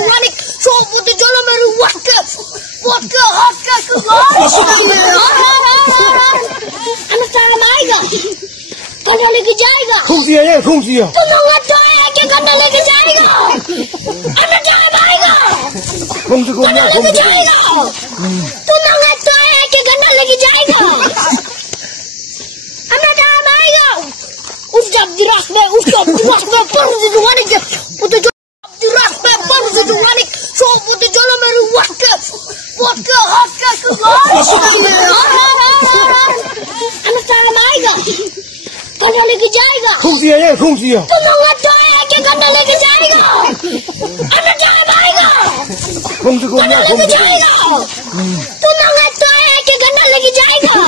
Running, so put the Jolomary vodka, vodka, गन्ना लेके जाएगा खूब दिया तो नंगा तो है कि गन्ना लेके जाएगा अन्ना जाए भाईगा गन्ना लेके जाएगा तो नंगा तो है कि गन्ना लेके जाएगा अन्ना जाए भाईगा उस जब दिरास में पर से जुआने के उधर जो दिरास में पर से जुआने सो उधर जोलो मेरे vodka अन्ना जाए भाईगा गन्ना लेके जाएगा खूब दिया तो नंगा तो है कि गन्ना लेके जाएगा अन्ना जाए भाईगा गन्ना लेके जाएगा तो नंगा तो है कि गन्ना लेके जाएगा